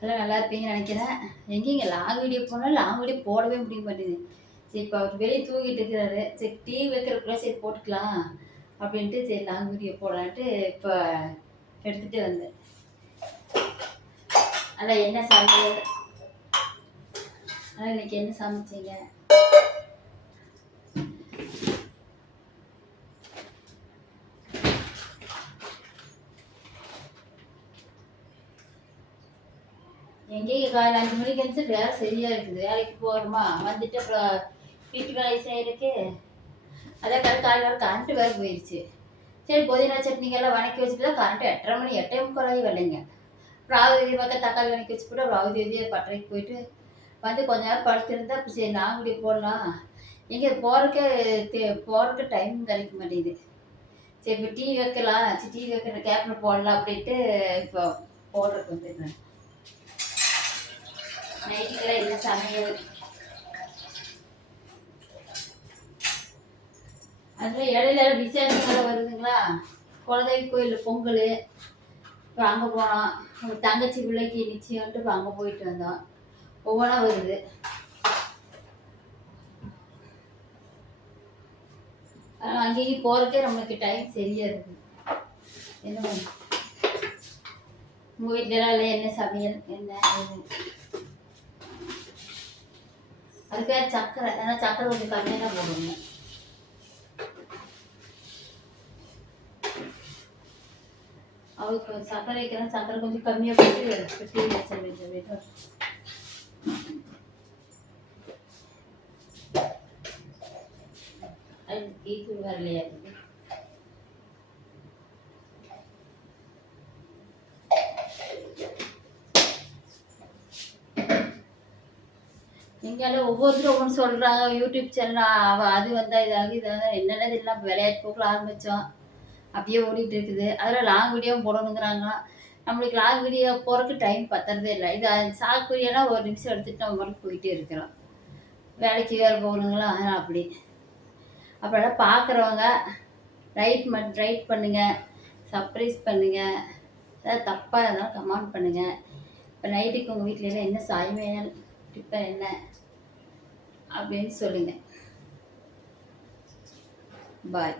எல்லாம் நல்லா இருப்பீங்கன்னு நினைக்கிறேன். எங்கேங்க லாங் வீடியோ போனாலும் லாங் வீடியோ போடவே முடிய மாட்டேங்குது. சரி இப்போ அவர் வெளியே தூங்கிட்டு இருக்கிறாரு. சரி டிவி வைக்கிறதுக்குள்ள சரி போட்டுக்கலாம் அப்படின்ட்டு சரி லாங் வீடியோ போடலான்ட்டு இப்போ எடுத்துகிட்டு வந்தேன். அதான் என்ன சமையல், அதான் இன்னைக்கு என்ன சமைச்சிங்க? எங்கேயும் காலையில் 5 மணிக்கு வந்து வேலை சரியாக இருக்குது. வேலைக்கு போகிறோமா வந்துட்டு அப்புறம் வீட்டு வேலை செய்கிறதுக்கு அதான் காலையில் கரண்ட்டு வேறு போயிடுச்சு. சரி புதினா சட்னிக்கெல்லாம் வணக்கி வச்சுட்டு தான் கரண்ட்டு 8:30 மணி 8:45 வரலைங்க. அப்புறம் ஆவுதி பக்கம் தக்காளி வணக்கி வச்சு போட்டு அப்புறம் ஆவுதி பட்டறைக்கு போயிட்டு வந்து கொஞ்ச நேரம் படுத்திருந்தா அப்போ சரி நாங்களுடைய போடலாம். எங்கே போகிறதுக்கு டைம் கிடைக்க மாட்டேங்குது. சரி இப்போ டீ வைக்கலாம், சரி டீ வைக்கிற கேப்பில் போடலாம் அப்படின்ட்டு இப்போ போடுறதுக்கு வந்துருக்கேன். நைட்டுக்கெல்லாம் என்ன சமையல்? அதில் இடையில விசேஷங்கள் வருதுங்களா? குலதெய்வ கோயில் பொங்கல், இப்போ அங்கே போனோம். உங்கள் தங்கச்சி பிள்ளைக்கு நிச்சயம்ட்டு இப்போ அங்கே போயிட்டு வந்தோம். ஒவ்வொன்றா வருது. ஆனால் அங்கேயும் போகிறக்கே நம்மளுக்கு டைம் சரியாக இருக்குது. என்ன பண்ண உங்கள் வீட்டிலலாம் இல்லை என்ன சமையல் என்ன? அது பேர் சக்கரை. ஏன்னா சக்கரை கொஞ்சம் கம்மியாக தான் போடுவாங்க. அவளுக்கு சக்கரை வைக்கிறேன், சக்கரை கொஞ்சம் கம்மியாக போட்டு டீ வச்சு அது டீ தூள் வரலையா இருக்குது. எங்கேயாலும் ஒவ்வொருத்தரும் ஒவ்வொன்று சொல்கிறாங்க. யூடியூப் சேனல் அது வந்தால் இதாக இதாக என்னென்ன இதெல்லாம் விளையாட்டு போக்கில் ஆரம்பித்தோம். அப்படியே ஓடிட்டு இருக்குது. அதில் லாங் வீடியோவும் போடணுங்கிறாங்க. நம்மளுக்கு லாங் வீடியோ போகிறதுக்கு டைம் பத்துறதே இல்லை. இது ஷார்ட் வீடியோனா ஒரு நிமிஷம் எடுத்துகிட்டு நம்ம மட்டும் போயிட்டே இருக்கிறோம். வேலைக்கு வேறு போகணுங்களா அப்படி. அப்புறம் பார்க்குறவங்க ரைட் பண்ணுங்கள், சர்ப்ரைஸ் பண்ணுங்கள். ஏதாவது தப்பாக இருந்தாலும் கமெண்ட் பண்ணுங்கள். இப்போ நைட்டுக்கு உங்கள் வீட்டில் என்ன சமையல் டிஃபன் என்ன அப்படின்னு சொல்லுங்கள். பாய்.